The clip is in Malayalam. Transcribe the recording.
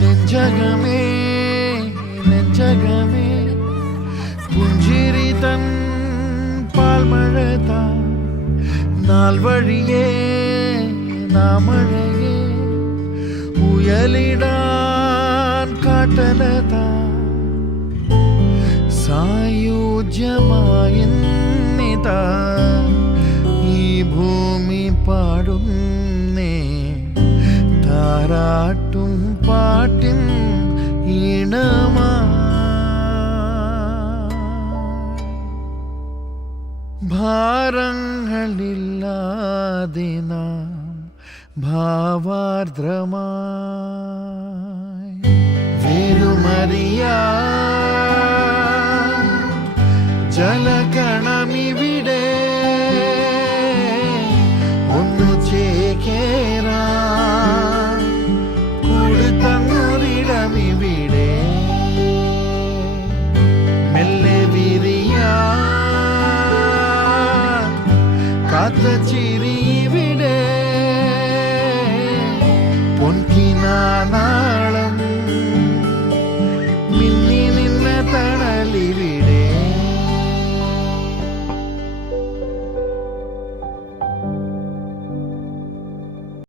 നെഞ്ചകമേ നെഞ്ചകമേ പുഞ്ചിരി തൻ പാൽമഴതാ നാൾ വഴിയേ നാമഴകേ ഉയലിടാൻ കാട്ടലതാ സായുജ്യമായിന്നിതാ ഈ ഭൂമി പാടുന്നേ താരാട്ടും പാട്ടിൻ ഈണമാ ഭാരങ്ങളില്ലാതെ നാം ഭാവാർദ്രമായി വേരുമറിയാ ജലഗണമിവിടെ ഒന്നു ചേക്കേറാ കൂടുത്തന്നൊരിടമിവിടെ മെല്ലെ വിരിയാ കാത്ത ചിരിവിടെ പൊൻകിനാ